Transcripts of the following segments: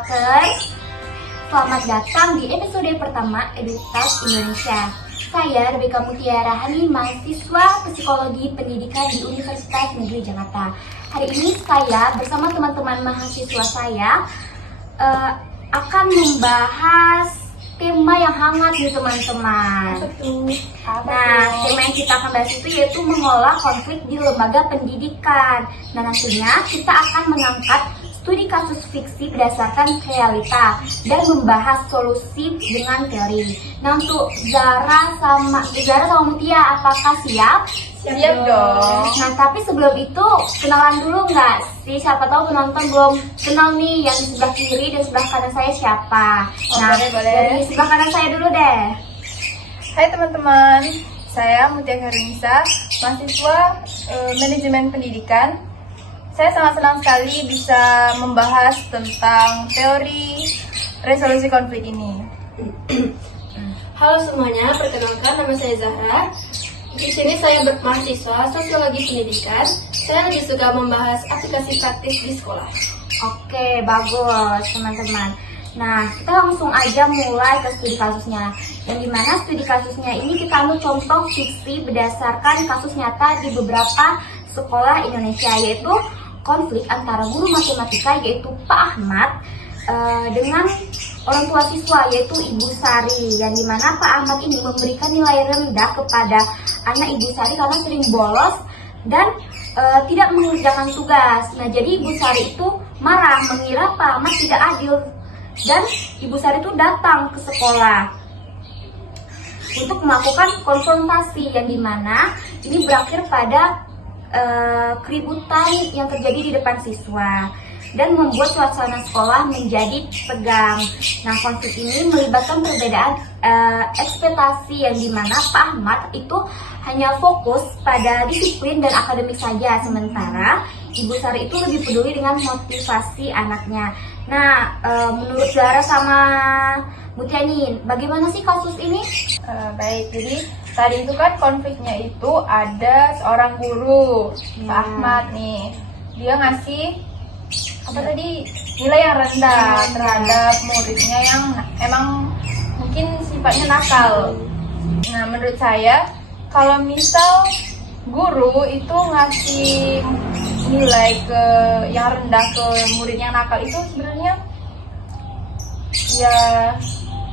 Talkers. Selamat datang di episode pertama Edutas Indonesia. Saya Rebecca Mutiara Hani, mahasiswa Psikologi Pendidikan di Universitas Negeri Jakarta. Hari ini saya bersama teman-teman mahasiswa saya akan membahas tema yang hangat nih teman-teman. Nah, tema yang kita akan bahas itu yaitu mengolah konflik di lembaga pendidikan. Nah, nantinya kita akan mengangkat studi kasus fiksi berdasarkan realita dan membahas solusi dengan teori. Nah, untuk Zara sama Mutia, apakah siap? Siap dong. Nah, tapi sebelum itu kenalan dulu nggak sih? Siapa tahu penonton belum kenal nih yang di sebelah kiri dan sebelah kanan saya siapa. Nah, boleh. dari sebelah kanan saya dulu deh. Hai teman-teman, saya Mutia Karinisa, mahasiswa Manajemen Pendidikan. Saya sangat senang sekali bisa membahas tentang teori resolusi konflik ini. Halo semuanya, perkenalkan nama saya Zahra. Di sini saya bermahasiswa Sosiologi Pendidikan. Saya lebih suka membahas aplikasi praktis di sekolah. Oke, bagus teman-teman. Nah, kita langsung aja mulai ke studi kasusnya. Yang dimana studi kasusnya ini kita ambil contoh fiksi berdasarkan kasus nyata di beberapa sekolah Indonesia, yaitu konflik antara guru matematika yaitu Pak Ahmad dengan orang tua siswa yaitu Ibu Sari, yang dimana Pak Ahmad ini memberikan nilai rendah kepada anak Ibu Sari karena sering bolos dan tidak mengerjakan tugas. Nah, jadi Ibu Sari itu marah, mengira Pak Ahmad tidak adil, dan Ibu Sari itu datang ke sekolah untuk melakukan konfrontasi, yang dimana ini berakhir pada keributan yang terjadi di depan siswa dan membuat suasana sekolah menjadi tegang. Nah, konflik ini melibatkan perbedaan ekspektasi, yang dimana Pak Ahmad itu hanya fokus pada disiplin dan akademik saja, sementara Ibu Sari itu lebih peduli dengan motivasi anaknya. Nah, menurut Zara sama Mutia nih, bagaimana sih kasus ini? Baik, jadi tadi itu kan konfliknya itu ada seorang guru, Pak Ahmad nih. Dia ngasih nilai yang rendah terhadap muridnya yang emang mungkin sifatnya nakal. Nah, menurut saya kalau misal guru itu ngasih nilai yang rendah ke murid yang nakal, itu sebenarnya ya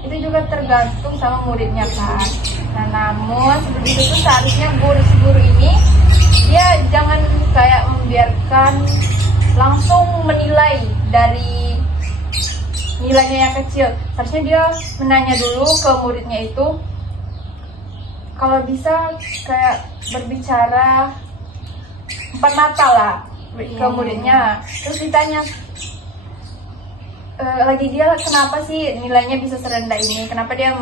itu juga tergantung sama muridnya kan. Nah, namun seperti itu tuh seharusnya guru ini dia jangan kayak membiarkan langsung menilai dari nilainya yang kecil. Harusnya dia menanya dulu ke muridnya itu, kalau bisa kayak berbicara empat mata lah ke muridnya. Terus ditanya lagi dia kenapa sih nilainya bisa serendah ini, kenapa dia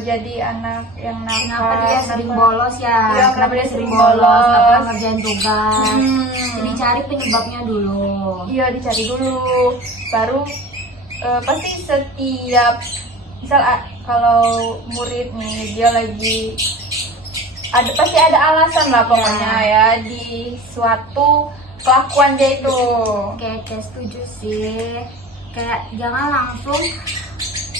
jadi anak yang nakal, Kenapa dia sering bolos ya? Iya, Kenapa dia sering bolos? Nggak pernah ngerjain tugas? Jadi cari penyebabnya dulu. Iya, dicari dulu. Baru pasti setiap misal kalau murid nih dia lagi pasti ada alasan lah pokoknya ya di suatu kelakuan dia itu. Oke, setuju sih. Kayak jangan langsung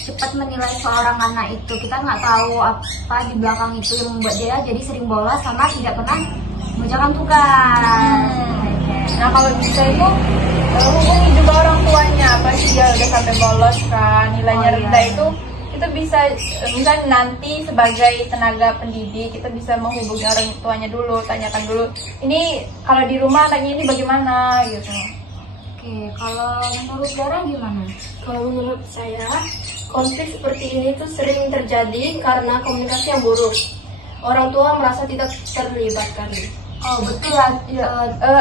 cepat menilai seorang anak itu. Kita nggak tahu apa di belakang itu yang membuat dia jadi sering bolos sama tidak pernah mengerjakan tugas. Nah, kalau bisa itu hubungi juga orang tuanya, pasti dia udah sampai bolos kan, nilainya rendah. Itu bisa misalnya nanti sebagai tenaga pendidik kita bisa menghubungi orang tuanya dulu, tanyakan dulu ini kalau di rumah anaknya ini bagaimana gitu. Oke, kalau menurut Zara gimana? Kalau menurut saya, konflik seperti ini tuh sering terjadi karena komunikasi yang buruk. Orang tua merasa tidak terlibatkan. Oh, betul lah.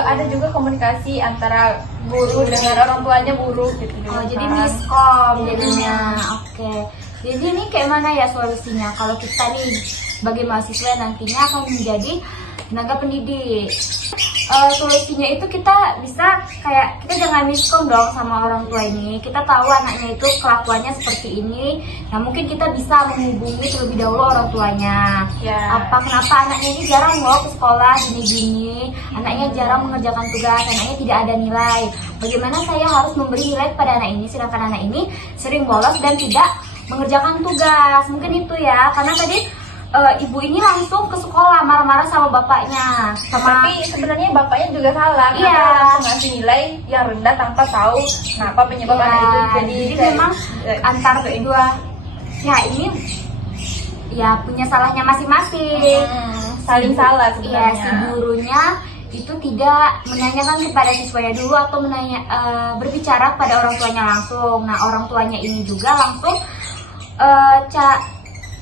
Ada juga komunikasi antara guru dengan orang tuanya buruk gitu. Oh, jadi miskom jadinya. Oke. Jadi ini kayak mana ya solusinya? Kalau kita nih sebagai mahasiswa nantinya akan menjadi tenaga pendidik. Solusinya itu kita bisa kayak kita jangan miskom dong sama orang tua ini. Kita tahu anaknya itu kelakuannya seperti ini. Nah mungkin kita bisa menghubungi terlebih dahulu orang tuanya. Ya. Kenapa anaknya ini jarang loh ke sekolah gini-gini. Anaknya jarang mengerjakan tugas. Anaknya tidak ada nilai. Bagaimana saya harus memberi nilai kepada anak ini sedangkan anak ini sering bolos dan tidak mengerjakan tugas. Mungkin itu ya. Karena tadi ibu ini langsung ke sekolah marah-marah sama bapaknya. Tapi sebenarnya bapaknya juga salah. Iya. Karena langsung ngasih nilai yang rendah tanpa tahu kenapa penyebab anak itu jadi memang antar kedua ya ini ya punya salahnya masing-masing. Saling salah Iya, sebenarnya. si gurunya itu tidak menanyakan kepada siswanya dulu atau berbicara pada orang tuanya langsung. Nah orang tuanya ini juga langsung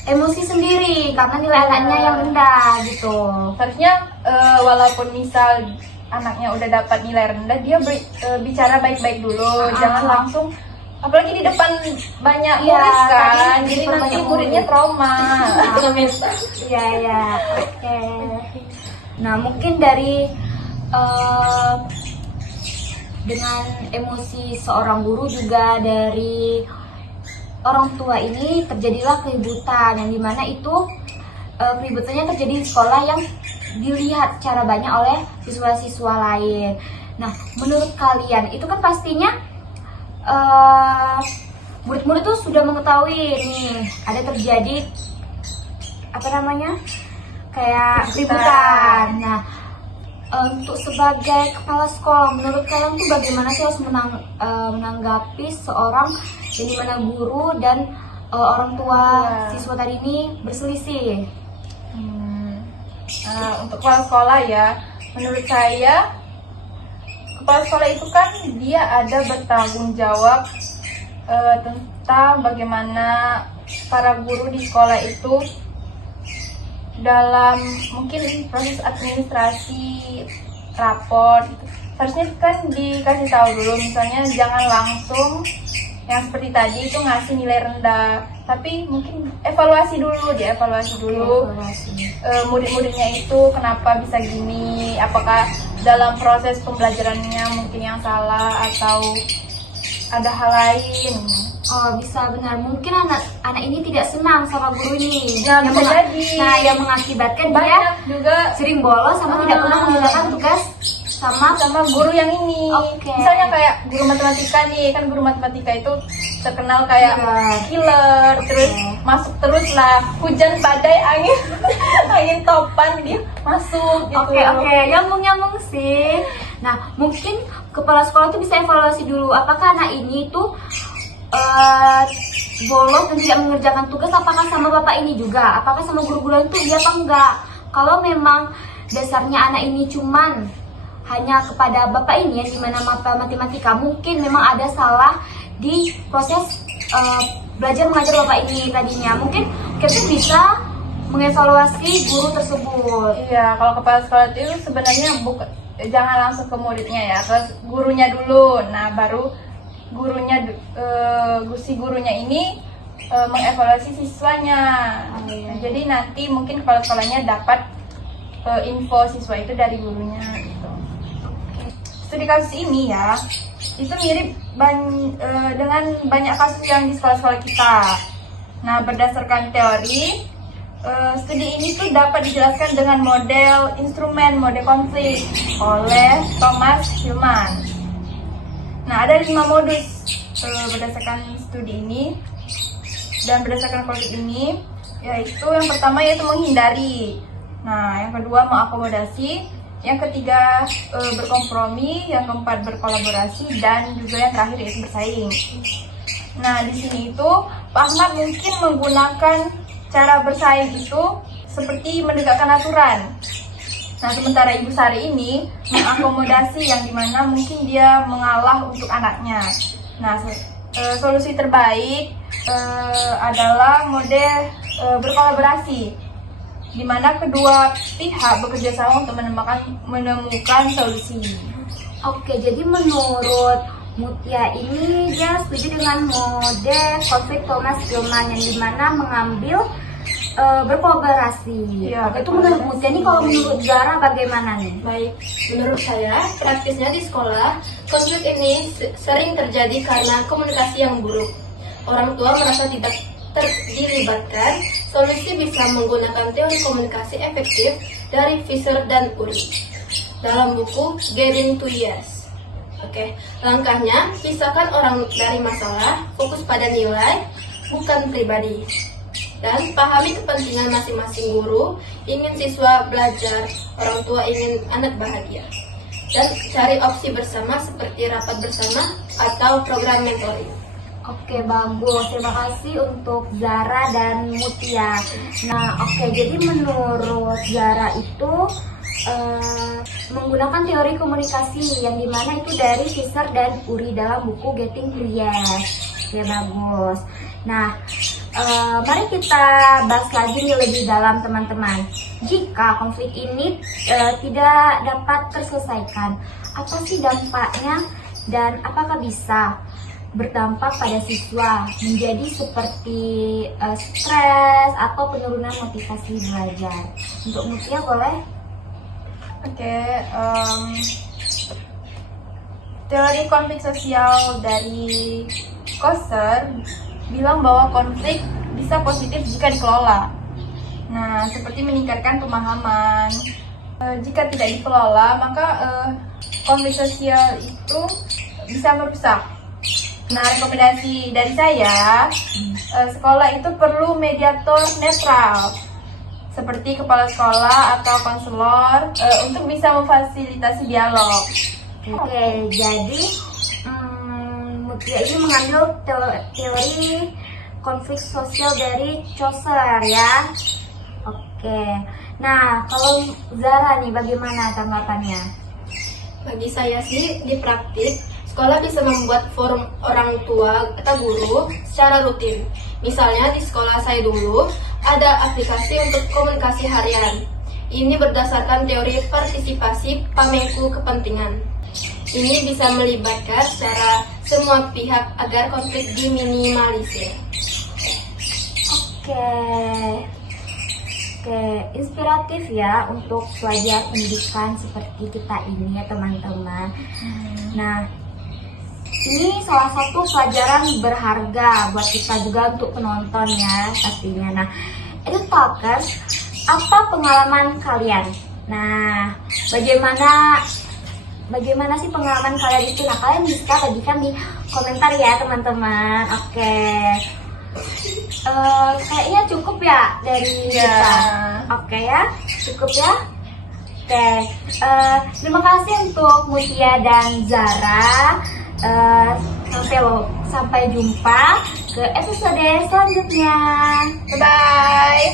emosi sendiri karena nilai anaknya yang rendah gitu. Harusnya walaupun misal anaknya udah dapat nilai rendah, dia bicara baik-baik dulu, jangan langsung, apalagi di depan banyak murid kan, jadi nanti muridnya trauma. Iya ya, oke. Nah mungkin dari dengan emosi seorang guru juga dari orang tua ini terjadilah keributan yang dimana itu keributannya terjadi di sekolah yang dilihat secara banyak oleh siswa-siswa lain. Nah, menurut kalian itu kan pastinya murid-murid itu sudah mengetahui nih ada terjadi kayak keributan. Nah, untuk sebagai kepala sekolah, menurut kalian tuh bagaimana sih harus menanggapi seorang yang dimana guru dan orang tua siswa tadi ini berselisih? Untuk kepala sekolah ya, menurut saya kepala sekolah itu kan dia ada bertanggung jawab tentang bagaimana para guru di sekolah itu dalam mungkin proses administrasi raport harusnya kan dikasih tahu dulu, misalnya jangan langsung yang seperti tadi itu ngasih nilai rendah, tapi mungkin evaluasi dulu murid-muridnya itu kenapa bisa gini, apakah dalam proses pembelajarannya mungkin yang salah atau ada hal lain. Oh bisa benar, mungkin anak ini tidak senang sama guru ini. Nah, bisa jadi. Nah yang mengakibatkan dia Banyak juga sering bolos sama tidak pernah mengerjakan tugas sama guru yang ini. Oke. Misalnya kayak guru matematika nih, kan guru matematika itu terkenal kayak killer, terus masuk terus lah, hujan badai angin angin topan dia masuk gitu. Oke, nyambung sih. Nah mungkin kepala sekolah tuh bisa evaluasi dulu apakah anak ini tuh bolos dan tidak mengerjakan tugas, apakah sama bapak ini juga, apakah sama guru-guru itu iya apa enggak. Kalau memang dasarnya anak ini cuman hanya kepada bapak ini yang dimana matematika, mungkin memang ada salah di proses belajar mengajar bapak ini tadinya. Mungkin kita bisa mengevaluasi guru tersebut. Iya, kalau kepala sekolah itu sebenarnya jangan langsung ke muridnya ya, ke gurunya dulu. Nah baru si gurunya ini mengevaluasi siswanya. Nah, jadi nanti mungkin kepala sekolahnya dapat info siswa itu dari gurunya gitu. Studi kasus ini ya, itu mirip dengan banyak kasus yang di sekolah-sekolah kita. Nah, berdasarkan teori, studi ini tuh dapat dijelaskan dengan model model konflik oleh Thomas Hillman. Nah, ada 5 modus berdasarkan studi ini dan berdasarkan konflik ini, yaitu yang pertama yaitu menghindari. Nah, yang kedua mengakomodasi, yang ketiga berkompromi, yang keempat berkolaborasi, dan juga yang terakhir yaitu bersaing. Nah, di sini itu Pak Ahmad mungkin menggunakan cara bersaing itu seperti menegakkan aturan. Nah, sementara Ibu Sari ini mengakomodasi yang dimana mungkin dia mengalah untuk anaknya. Nah, solusi terbaik adalah model berkolaborasi, di mana kedua pihak bekerja sama untuk menemukan solusi. Oke, jadi menurut Mutia ini dia setuju dengan model konflik Thomas Hillman yang dimana mengambil berkolaborasi. Iya, Oke, itu menurut Mutia nih. Kalau menurut Zara bagaimana nih? Baik, menurut saya praktisnya di sekolah, konflik ini sering terjadi karena komunikasi yang buruk. Orang tua merasa tidak dilibatkan. Solusi bisa menggunakan teori komunikasi efektif dari Fisher dan Uri dalam buku Getting to Yes. Oke, langkahnya pisahkan orang dari masalah, fokus pada nilai, bukan pribadi. Dan pahami kepentingan masing-masing guru, ingin siswa belajar, orang tua ingin anak bahagia. Dan cari opsi bersama seperti rapat bersama atau program mentoring. Oke, bagus. Terima kasih untuk Zara dan Mutia. Nah, oke, jadi menurut Zara itu menggunakan teori komunikasi yang dimana itu dari Fisher dan Uri dalam buku Getting to Yes. Oke, bagus. Nah, mari kita bahas lagi nih lebih dalam, teman-teman. Jika konflik ini tidak dapat terselesaikan, apa sih dampaknya dan apakah bisa berdampak pada siswa menjadi seperti stres atau penurunan motivasi belajar? Untuk Mutia boleh? Oke, teori konflik sosial dari Koster bilang bahwa konflik bisa positif jika dikelola. Nah, seperti meningkatkan pemahaman. Jika tidak dikelola, maka konflik sosial itu bisa merusak. Nah, rekomendasi dari saya, sekolah itu perlu mediator netral, seperti kepala sekolah atau konselor, untuk bisa memfasilitasi dialog. Oke, jadi Mutia ini mengambil teori konflik sosial dari Chaucer ya. Oke, nah kalau Zara nih bagaimana tanggapannya? Bagi saya sih di praktik, sekolah bisa membuat forum orang tua atau guru secara rutin. Misalnya di sekolah saya dulu ada aplikasi untuk komunikasi harian. Ini berdasarkan teori partisipasi pemangku kepentingan. Ini bisa melibatkan secara semua pihak agar konflik diminimalisir. Oke, inspiratif ya untuk pelajar pendidikan seperti kita ini ya teman-teman. Nah, ini salah satu pelajaran berharga buat kita juga untuk penonton ya pastinya. Nah, EduTalkers, apa pengalaman kalian? Nah, bagaimana sih pengalaman kalian itu? Nah, kalian bisa bagikan di komentar ya teman-teman. Oke. Kayaknya cukup ya dari kita. Oke ya, cukup ya. Oke. Terima kasih untuk Mutia dan Zara. Sampai jumpa ke episode selanjutnya. Bye-bye!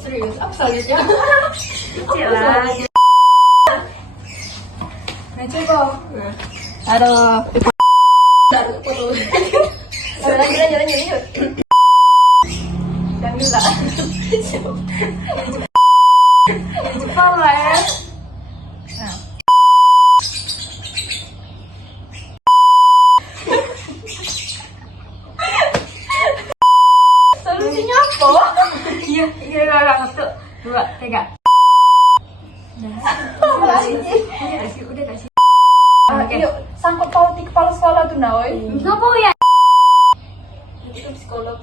Serius, apa selanjutnya? Nah, coba. Aduh. Jalan. Dan juga. Cepat lah ya. Nah. Solusinya apa? Iya, 1, 2, 3. Udah kasih. Yuk, sangkut paut di kepala sekolah tuh, Naoi. Nggak mau ya? Itu psikolog.